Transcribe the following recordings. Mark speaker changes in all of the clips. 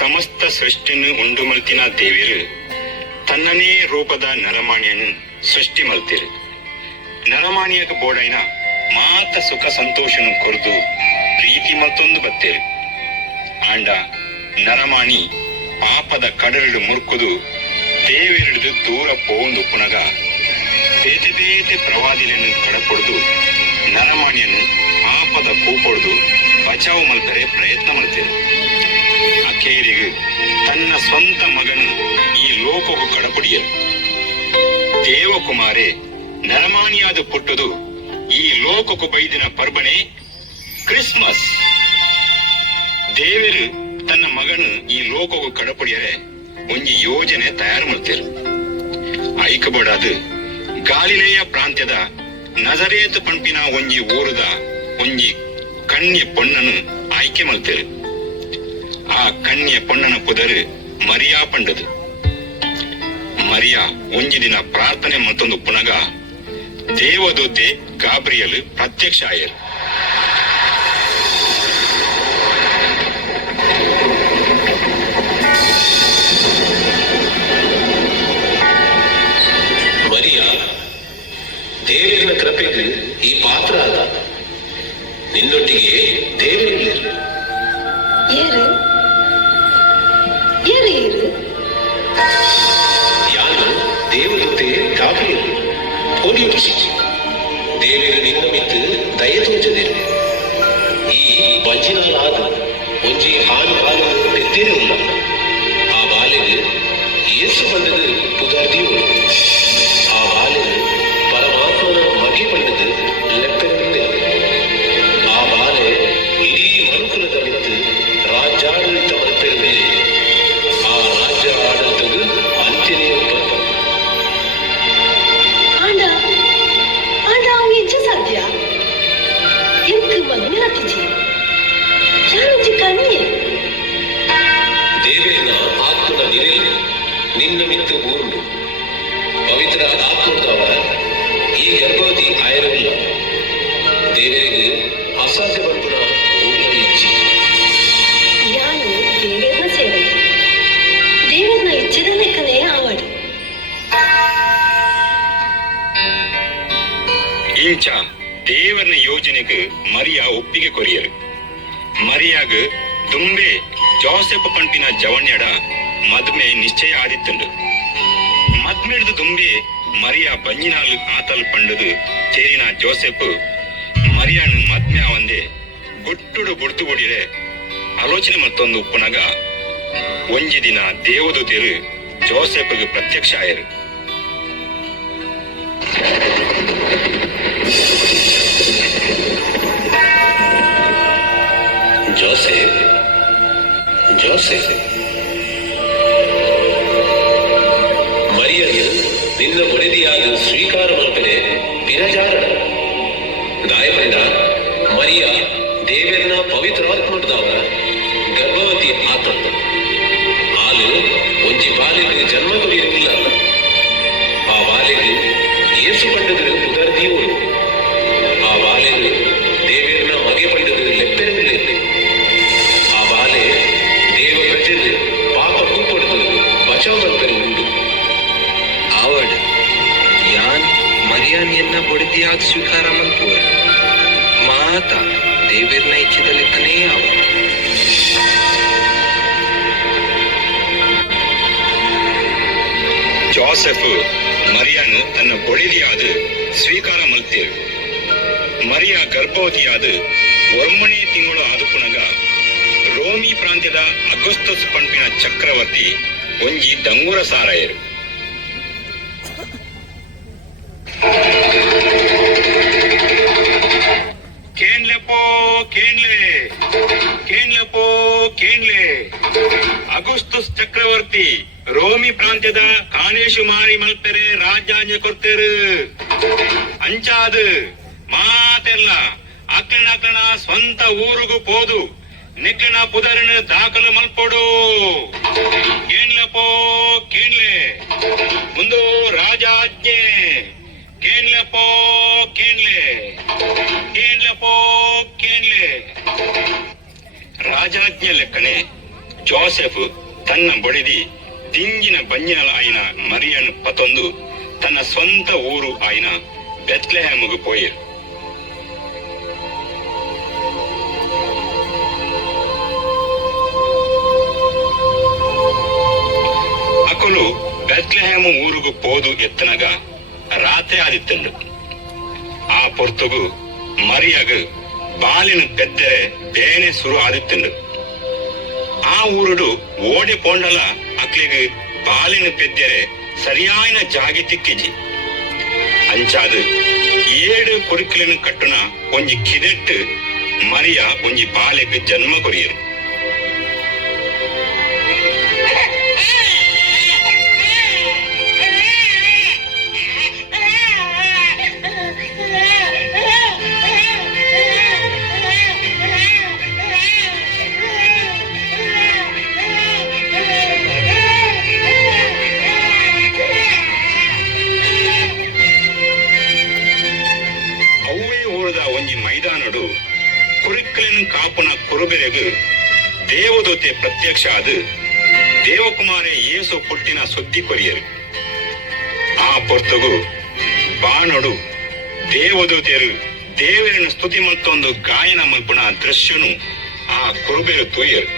Speaker 1: ಸೃಷ್ಟಿಯನ್ನು ಉಂಡು ಮಲ್ತಿನ ದೇವಿರು, ತನ್ನನೇ ರೂಪದ ನರಮಾಣಿಯನ್ನು ಸೃಷ್ಟಿ ಮಲ್ತಿರು. ನರಮಾಣಿಯಕ ಬೋಡೈನ ಮಾತ ಸುಖ ಸಂತೋಷನು ಕೊರ್ದು ಪ್ರೀತಿ ಮತ್ತೊಂದು ಬತ್ತೇರು. ಆಂಡ ನರಮಾಣಿ ಪಾಪದ ಕಡರಿಡು ಮುರುಕುದು ದೇವಿರಿಡಿದು ದೂರ ಪೋಂದು ಪುನಗ ಬೇತೆ ಬೇತೆ ಪ್ರವಾದಿಲನ್ನು ಕಡಪೊಡೆದು ನರಮಾಣಿಯನ್ನು ಪಾಪದ ಕೂಪೊಡ್ದು ಬಚಾವು ಮಲ್ಪರೆ ಪ್ರಯತ್ನ ಮಲ್ತೇರು. ಅಖೇರಿಗು ತನ್ನ ಸ್ವಂತ ಮಗನು ಈ ಲೋಕವು ಕಡಪುಡಿಯರು ದೇವಕುಮಾರೆ ನರಮಾನಿಯಾದ ಪುಟ್ಟದು ಈ ಲೋಕಕು ಬೈದಿನ ಪರ್ಬಣೆ ಕ್ರಿಸ್ಮಸ್. ದೇವರು ತನ್ನ ಮಗನು ಈ ಲೋಕವು ಕಡಪುಡಿಯರೆ ಒಂಜಿ ಯೋಜನೆ ತಯಾರು ಮಾಡ್ತೇರು. ಐಕಬಡಾದ ಗಾಲಿಲೆಯ ಪ್ರಾಂತ್ಯದ ನಜರೇತ್ ಪಂಪಿನ ಒಂಜಿ ಊರದ ಒಂಜಿ ಕಣ್ಣಿ ಪೊಣ್ಣನು ಆಯ್ಕೆ ಮಾಡ್ತೇರು. ಆ ಕನ್ಯೆ ಪೊಣ್ಣನ ಪುದರು ಮರಿಯಾ ಪಂಡದು. ಮರಿಯಾ ಒಂಜಿ ದಿನ ಪ್ರಾರ್ಥನೆ ಮತ್ತೊಂದು ಪುನಗ ದೇವದೂತೆ ಗಾಬ್ರಿಯಲ್ ಪ್ರತ್ಯಕ್ಷ ಆಯರು. ಇಂಚ தேவன ಯೋಜನೆಗೆ ಮರಿಯಾ ಒಪ್ಪಿಗೆ ಕೊರಿಯರು. ಮರಿಯಾಗ ದುಂಬೆ ಜೋಸೆಫ್ ಪಂಪಿನ ಜವಣ್ಯಡ ಮದ್ಮೆ ನಿಶ್ಚಯ ಆದಿತ್ತಂಡು ಮದ್ಮೆಡ್ದು ದುಂಬೆ ಮರಿಯಾ ಬಂಜಿನಾಲ್ ಆತಲ್ ಪಂಡದು ತೇರಿನ ಜೋಸೆಫ್, ಮರಿಯನು ಮದ್ಮೆ ಅವಂದೆ ಗುಟ್ಟುಡು ಬುಡ್ತು ಬುಡಿರೆ. ಆಲೋಚನೆ ಮತ್ತೊಂದು ಉಪ್ಪುನಗ ಒಂಜಿ ದಿನ ದೇವದು ತೆರು ಜೋಸೆಫ್ಗೆ ಪ್ರತ್ಯಕ್ಷ ಆಯರು.
Speaker 2: ಕ್ಷೋಭಕರು ಉಂಟು
Speaker 3: ಅವಡ್ ಯಾನ್ ಮರಿಯಾನಿಯನ್ನ ಬೊಡಿದಿಯಾದ ಸ್ವೀಕಾರ ಮನ್ಪೋರ ಮಾತ ದೇವಿರ್ನ ಇಚ್ಛಿದಲ್ಲಿದ್ದನೇ ಅವ
Speaker 1: ಜೋಸೆಫ್ மரியானு ತನ್ನ பொழிதியாது ಸ್ವೀಕಾರ ಮಲ್ತೀರು ಮರಿಯ ಗರ್ಭವತಿಯಾದ ಒಮ್ಮನೇ ತಿಂಗಳು ಆದಪುನಗ ರೋಮಿ ಪ್ರಾಂತ್ಯದ ಅಗಸ್ತಸ್ ಪಂಪಿನ ಚಕ್ರವರ್ತಿ ಒಂಜಿ ದಂಗುರ ಸಾರಾಯರು ಕೇನ್ಲೆಪೋ ಕೇನ್ಲೆ ಕೇನ್ಲೆಪೋ ಕೇನ್ಲೆ ಅಗುಸ್ತುಸ್ ಚಕ್ರವರ್ತಿ, ರೋಮಿ ಪ್ರಾಂತ್ಯದ ಕಾಣೇಶು ಮಾರಿ ಮಲ್ಪೆರೆ ರಾಜಾಜ್ಞೆ ಕೊಡ್ತೇರು ಅಂಚಾದು ಮಾತೆಲ್ಲ ಅಕ್ಕಣ ಸ್ವಂತ ಊರಿಗೂ ಪೋದು. ನಿಕ್ಕಣ ಪುದರನ ದಾಖಲು ಮಲ್ಪಡು. ಕೇಣ್ಲಪೋ ಕೇಣ್ಲೆ ಮುಂದು ರಾಜಾಜ್ಞೆ. ಕೇಣ್ಲಪೋ ಕೇಣ್ಲೆ ಕೇಣ್ಲಪೋ ಕೇಣ್ಲೆ ರಾಜಾಜ್ಞೆ ಲೆಕ್ಕನೆ ಜೋಸೆಫ್ ತನ್ನ ಬೊಡಿದಿ ತಿಂಗಿನ ಬಂಜಲ ಆಯ್ನ ಮರಿಯನ್ ಪತೊಂದು ತನ್ನ ಸ್ವಂತ ಊರು ಆಯ್ನ ಬೆತ್ಲೆಹ್ಮಗೂ ಪೋಯಿರು. అకులు బెత్లెహేము ఊరుకు పోదు ఎత్తనగా రాతే ఆదిత్యుండు ಆ ಪೊರ್ತುಗು ಮರಿಯಗ ಬಾಲಿನ ಪೆದ್ದರೆ ಬೇನೆ ಸುರು ಆದಿತ್ತಂಡು ಆ ಊರುಡು ಓಡಿ ಪೋಂಡಲ ಅಕ್ಲಿಗೆ ಬಾಲಿನ ಪೆದ್ದರೆ ಸರಿಯಾಯಿನ ಜಾಗಿ ತಿಕ್ಕಿಜಿ ಅಂಚಾದು ಏಳು ಕೊರಿಕಲಿನ ಕಟ್ಟುನ ಒಂಜಿ ಕಿದೆಟ್ಟು ಮರಿಯ ಒಂಜಿ ಬಾಲೆಗೆ ಜನ್ಮ ಕೊರಿಯರು ದೇವದೂತೆ ಪ್ರತ್ಯಕ್ಷ ಅದು ದೇವಕುಮಾರೇ ಏಸು ಪುಟ್ಟಿನ ಸುದ್ದಿ ಕೊರಿಯರು. ಆ ಪೊರ್ತುಗು, ಬಾಣಡು, ದೇವದೂತೆಯರು, ದೇವರಿನ ಸ್ತುತಿ ಮತ್ತೊಂದು ಗಾಯನ ಮಲ್ಪುನ ದೃಶ್ಯನು ಆ ಕುರುಬೆರು ತೂಯರು.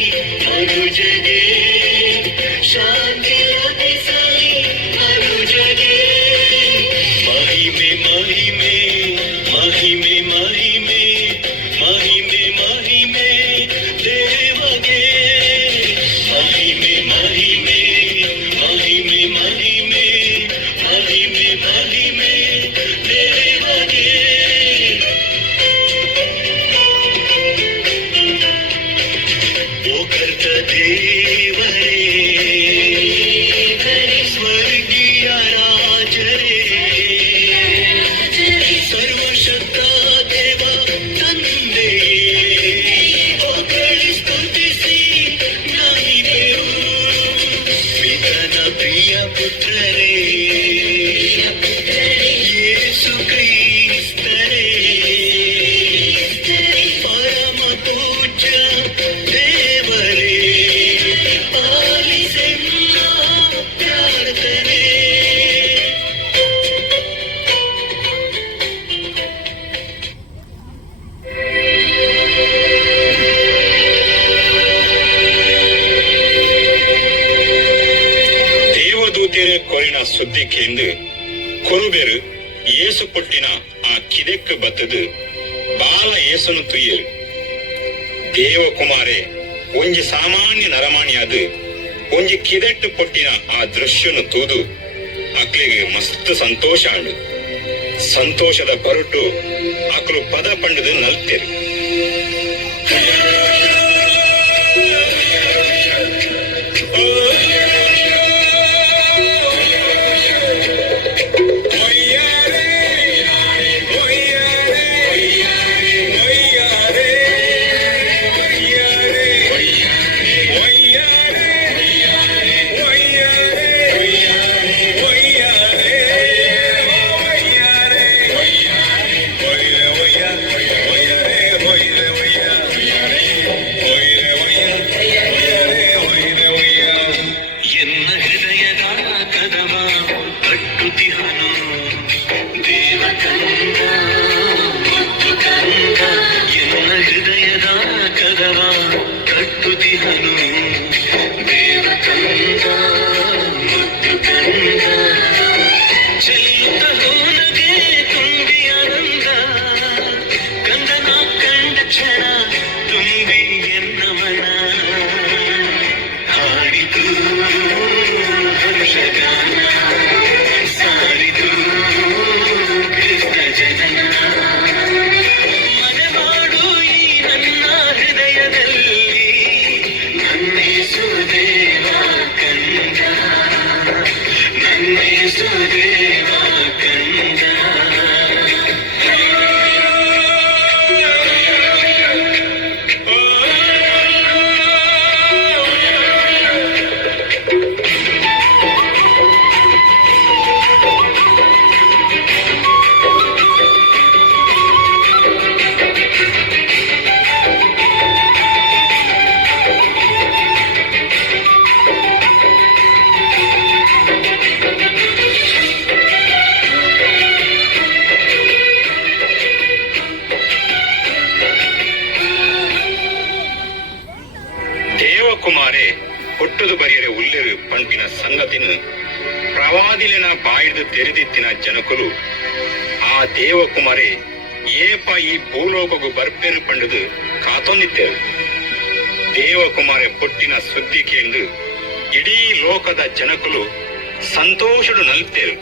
Speaker 1: Thank you, எதிர்க்கேந்து கொருபெரு ಏಸು பொட்டினா ಆ கிதெக்கு பத்தது ಬಾಲ ಏಸನು ತುಯ್ಯರು ದೇವಕುಮಾರೆ, ಒಂಜಿ ಸಾಮಾನ್ಯ ನರಮಾಣಿಯಾದ, ಒಂಜಿ ಕಿದೆಟ್ಟು ಪೊಟ್ಟಿನ ಆ ದೃಶ್ಯನು ತೂದು, ಅಕ್ಲಿಗೆ ಮಸ್ತ್ ಸಂತೋಷ ಆಂಡು. ಸಂತೋಷದ ಪರುಟು ಅಕ್ಲು ಪದ ಪಂಡದು ನಲ್ತೇರು. Oh Thank you. Jesús.
Speaker 4: ಶಿವಕುಮಾರೆ ಹುಟ್ಟದು ಬರೆಯರೆ ഉള്ളൊരു ಪಂಪಿನ ಸಂಗತಿನ. ಪ್ರವಾದಿಲಿನ ಬಾಯ್ದು ತೆರೆದಿತ್ತಿನ ಜನಕರು ಆ ದೇವಕುಮಾರೆ, ಏಪ ಈ ಭೂಲೋಕಗೂ ಬರ್ಪೇರು ಪಂಡದು ಕಾತೊಂದಿದ್ದರು ದೇವಕುಮಾರೆ ಪುಟ್ಟಿನ ಸುದ್ದಿ ಕೇಂದು ಇಡೀ ಲೋಕದ ಜನಕುಲು ಸಂತೋಷಡು ನಲ್ತೇರು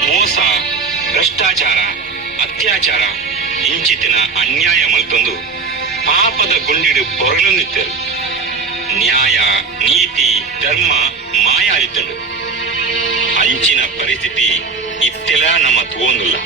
Speaker 1: ಮೋಸ, ಭ್ರಷ್ಟಾಚಾರ, ಅತ್ಯಾಚಾರ ಇಂಚಿತಿನ ಅನ್ಯಾಯ ಮಲ್ತೊಂದು ಪಾಪದ ಗುಂಡಿಡು ನಿತ್ತರು ನ್ಯಾಯ, ನೀತಿ, ಧರ್ಮ ಮಾಯ ಆದಿತ್ತಂಡು ಅಂಚಿನ ಪರಿಸ್ಥಿತಿ ಇತ್ತೆಲ್ಲ ನಮ್ಮ ತೋಂದುಲ್ಲ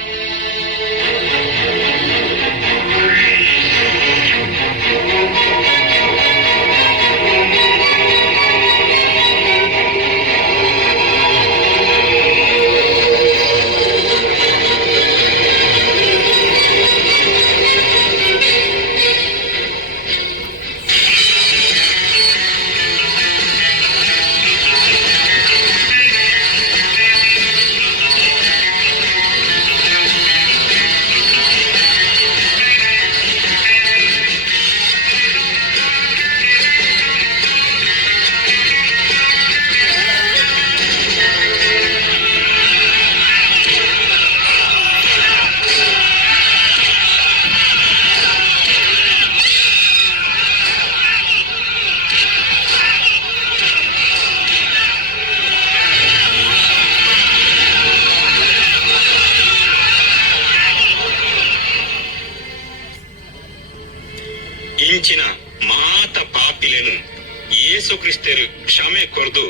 Speaker 1: ಯೇಸು ಕ್ರಿಸ್ತರು ಕ್ಷಮೆ ಕೊರ್ದು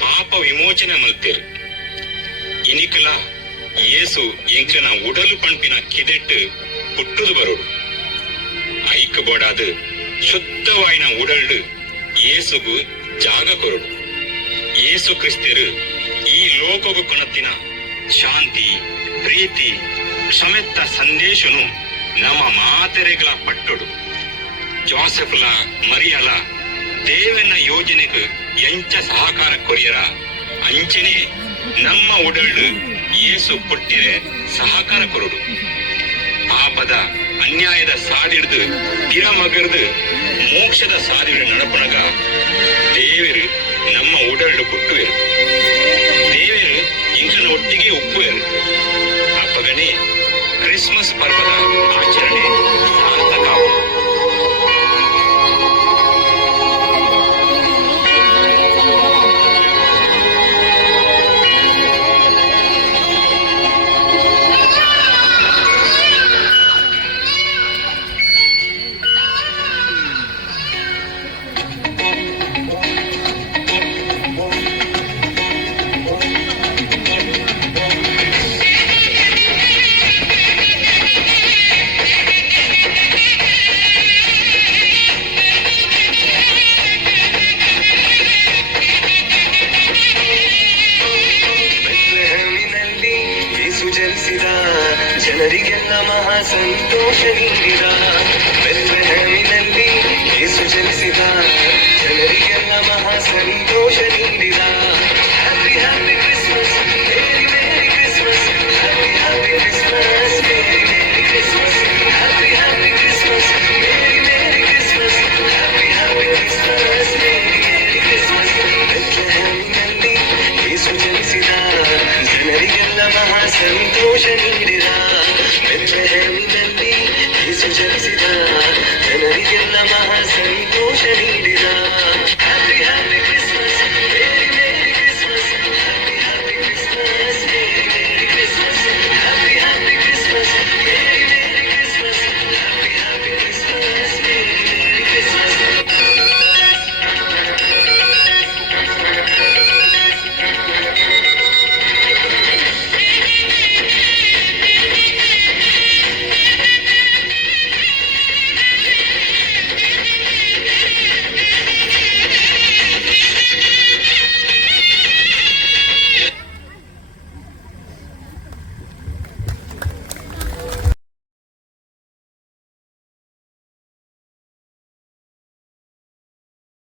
Speaker 1: ಪಾಪ ವಿಮೋಚನೆ ಮಲ್ತೇರು. ಇನಿಕಲ ಯೇಸು ಎಂಕ್ಲನ ಉಡಲು ಪಂಪಿನ ಕಿದೆಟ್ಟು ಹುಟ್ಟುದು ಬರೋಡು ಐಕ ಬೋಡಾದ ಶುದ್ಧವಾಯಿನ ಉಡಲ್ಡು ಯೇಸುಗು ಜಾಗ ಕೊರಡು ಯೇಸು ಕ್ರಿಸ್ತರು ಈ ಲೋಕಗು ಕೊನತ್ತಿನ ಶಾಂತಿ, ಪ್ರೀತಿ ಕ್ಷಮೆತ್ತ ಸಂದೇಶನು ನಮ್ಮ ಮಾತೆರೆಗಳ ಪಟ್ಟೊಡು. ಜೋಸೆಫ್ಲ, ಮರಿಯಲ ದೇವನ ಯೋಜನೆಗೆ ಎಂಚ ಸಹಕಾರ ಕೊರಿಯರ ಅಂಚನೆ ನಮ್ಮ ಉಡಲ್ಡು ಯೇಸು ಪುಟ್ಟಿರೆ ಸಹಕಾರ ಕೊರಡು ಪಾಪದ ಅನ್ಯಾಯದ ಸಾದಿಡ್ದು ಗಿರಮಗರ್ದು ಮೋಕ್ಷದ ಸಾದಿಡು ನಡಪಣಗ ದೇವರು ನಮ್ಮ ಉಡಲ್ಡು ಪುಟ್ಟುವೆರು ದೇವರು ಇಂಕನ ಒಟ್ಟಿಗೆ ಒಪ್ಪುವೆರು ಅಪ್ಪಗನೆ ಕ್ರಿಸ್ಮಸ್ ಪರ್ವದ ಆಚರಣೆ
Speaker 4: హరి రోషని